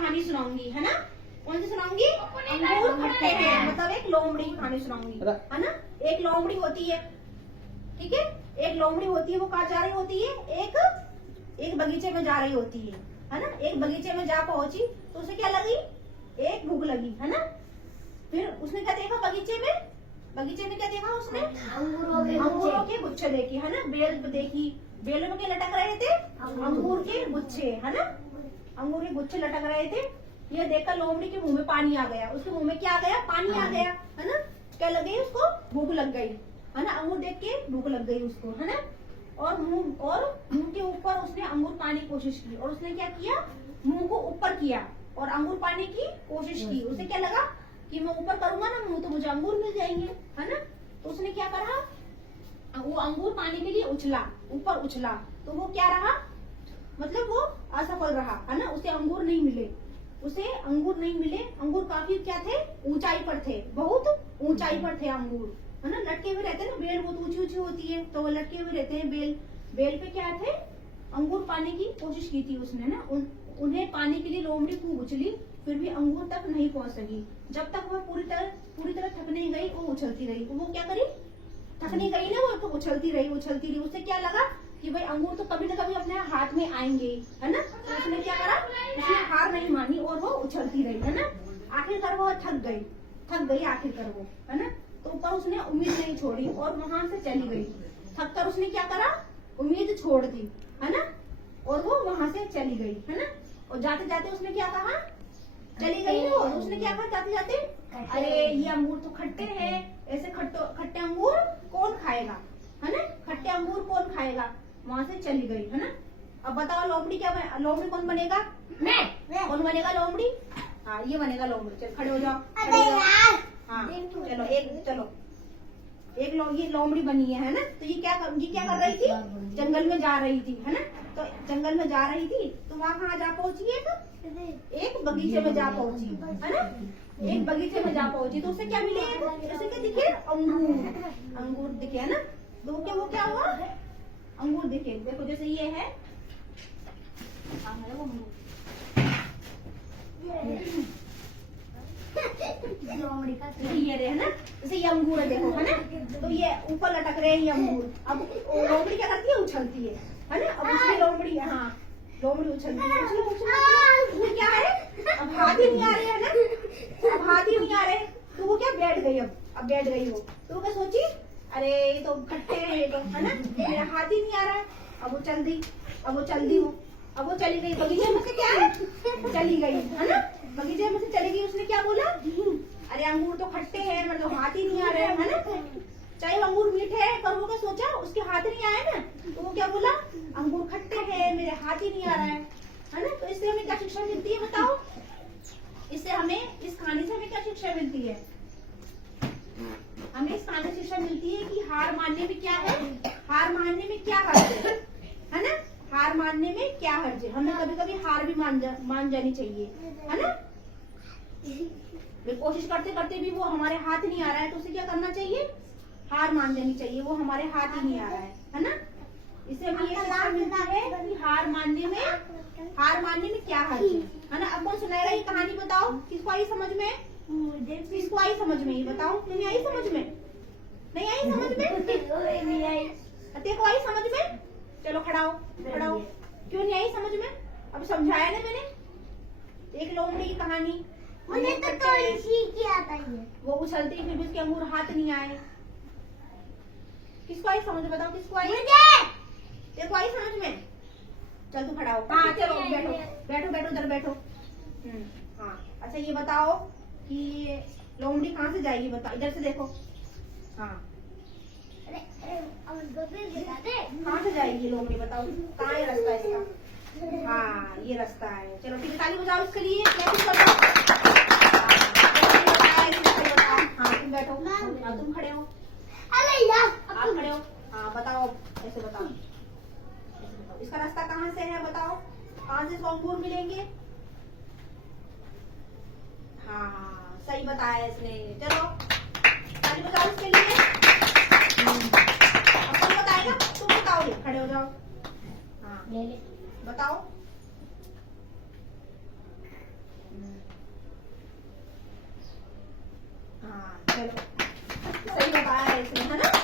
कहानी सुनाऊंगी, है ना। कौन सी सुनाऊंगी? अंगूर खट्टे हैं, मतलब एक लोमड़ी की कहानी सुनाऊंगी, है ना। एक लोमड़ी होती है, ठीक है। एक लोमड़ी होती है, वो कहाँ जा रही होती है? एक बगीचे में जा रही होती है ना। एक बगीचे में जा पहुंची तो उसे क्या लगी? एक भूख लगी, है ना। फिर उसने क्या देखा बगीचे में क्या देखा उसने? अंगूरों के गुच्छे देखे, है ना। बेल देखी, बेलों में क्या लटक रहे थे? अंगूर के गुच्छे, है ना। अंगूर के गुच्छे लटक रहे थे। ये देखकर लोमड़ी के मुंह में पानी आ गया। उसके मुंह में क्या आ गया? पानी आ गया, है ना। क्या लग गई उसको? भूख लग गई, है ना। अंगूर देख के भूख लग गई उसको, है ना। और मुंह के ऊपर उसने अंगूर पाने की कोशिश की, और उसने क्या किया? मुंह को ऊपर किया और अंगूर पाने की कोशिश की। उसे क्या लगा कि मैं ऊपर करूंगा ना मुंह तो मुझे अंगूर मिल जाएंगे, है ना। तो उसने क्या करा? वो अंगूर पाने के लिए उछला, ऊपर उछला, तो वो क्या रहा? मतलब वो असफल रहा, है ना। उसे अंगूर नहीं मिले। अंगूर काफी क्या थे? ऊंचाई पर थे, बहुत ऊंचाई पर थे अंगूर, है ना। लटके हुए रहते हैं ना, बेल बहुत ऊंची ऊंची होती है, तो वो लटके हुए रहते हैं। बेल पे क्या थे? अंगूर पाने की कोशिश की थी उसने ना। उन्हें पाने के लिए लोमड़ी खूब उछली, फिर भी अंगूर तक नहीं पहुंच सकी। जब तक वह पूरी तरह थक नहीं गई, वो उछलती रही। वो क्या करी? थक नहीं गई ना, वो तो उछलती रही। उसे क्या लगा कि भाई अंगूर तो कभी न कभी अपने हाथ में आएंगे, है ना। तो उसने क्या करा? उसने हार नहीं मानी और वो उछलती रही, है ना। आखिरकार वो थक गई आखिरकार वो, है ना। तो ऊपर उसने उम्मीद नहीं छोड़ी और वहां से चली गई। थक कर उसने क्या करा? उम्मीद छोड़ दी, है ना, और वो वहां से चली गई, है ना। और जाते जाते उसने क्या कहा? चली गई ना, और उसने क्या कहा जाते जाते? अरे ये अंगूर तो खट्टे हैं, ऐसे खट्टे अंगूर कौन खाएगा, है ना। खट्टे अंगूर कौन खाएगा? वहां से चली गई, है ना। अब बताओ लोमड़ी कौन बनेगा? मैं। कौन बनेगा लोमड़ी? हाँ, ये बनेगा लोमड़ी। चल खड़े हो जाओ। हाँ चलो ये लोमड़ी बनी है ना। तो ये क्या कर रही थी? जंगल में जा रही थी, है ना। तो जंगल में जा रही थी तो वहाँ कहाँ जा पहुंची? एक बगीचे में जा पहुंची, है ना। एक बगीचे में जा पहुंची तो उसे क्या मिले? उसे क्या दिखे? अंगूर दिखे, है ना। तो वो क्या हुआ? अंगूर दिखे। देखो जैसे ये है, वो ये रहे, है ना। जैसे ये अंगूर है, देखो, है ना। तो ये ऊपर लटक रहे हैं ये अंगूर। अब लोमड़ी क्या करती है? उछलती है ना। अब उसकी लोमड़ी, हाँ, लोमड़ी उछलती है। उसमें क्या है? अब हाथ ही नहीं आ रहे, है ना। अब हाथ ही नहीं आ रहे तो वो क्या? बैठ गई। अब बैठ गई वो, तो वो क्या सोची? अरे ये तो खट्टे हैं, ये तो, है ना, मेरा हाथ ही नहीं आ रहा है। अब वो चल दी अब वो चली गई बगीचे में से। क्या है? चली गई, है ना। बगीचे में से चली गई। उसने क्या बोला? अरे अंगूर तो खट्टे हैं, मतलब हाथ ही नहीं आ रहे, है ना। चाहे अंगूर मीठे हैं, पर वो क्या सोचा? उसके हाथ नहीं आए ना, तो वो क्या बोला? अंगूर खट्टे हैं, मेरे हाथ ही नहीं आ रहा है ना। तो इससे हमें क्या शिक्षा मिलती है बताओ? इस कहानी से हमें क्या शिक्षा मिलती है? हमें इस कहानी से शिक्षा मिलती है कि हार मानने में क्या है? हार मानने में क्या हर्ज है ना। हार मानने में क्या हर्ज है? हमें कभी कभी हार भी मान जानी चाहिए, है ना। कोशिश करते करते भी वो हमारे हाथ नहीं आ रहा है तो उसे क्या करना चाहिए? हार मान जानी चाहिए। वो हमारे हाथ ही नहीं आ रहा है ना। इससे हमें ये शिक्षा मिलता है कि हार मानने में क्या हर्ज है ना। अब कौन सुनाएगा ये कहानी? बताओ किसको आई समझ में? किसको आई समझ में? ये बताओ। नहीं आई समझ में? नहीं आई समझ में? तेको आई समझ में? चलो खड़ा हो। क्यों नहीं आई समझ में? अब समझाया ना मैंने। एक लोमड़ी की कहानी, मुझे तो थोड़ी सी क्या आता है। वो उछलती फिर भी उसके अंगूर हाथ नहीं आए। किसको आई समझ में? बताओ किसको आई? तेको आई समझ में? चल तू खड़ा हो। हाँ चलो बैठो उधर बैठो। हाँ अच्छा ये बताओ कि लोमड़ी कहाँ से जाएगी? बताओ, इधर से देखो। हाँ कहाँ से जाएगी लोमड़ी? बताओ कहाँ है रास्ता इसका? हाँ ये रास्ता है। चलो ठीक है, ताली बजाओ इसके लिए। हाँ तुम बैठो। हाँ तुम खड़े हो। आप खड़े हो। हाँ बताओ, ऐसे बताओ। इसका रास्ता कहाँ से है? बताओ कहाँ से अंगूर मिलेंगे? हाँ सही बताया इसने। चलो ताली बजाओ इसके लिए। अब कौन बताएगा? तुम बताओगे। खड़े हो जाओ। हाँ बताओ। चलो सही बताया इसने, है ना।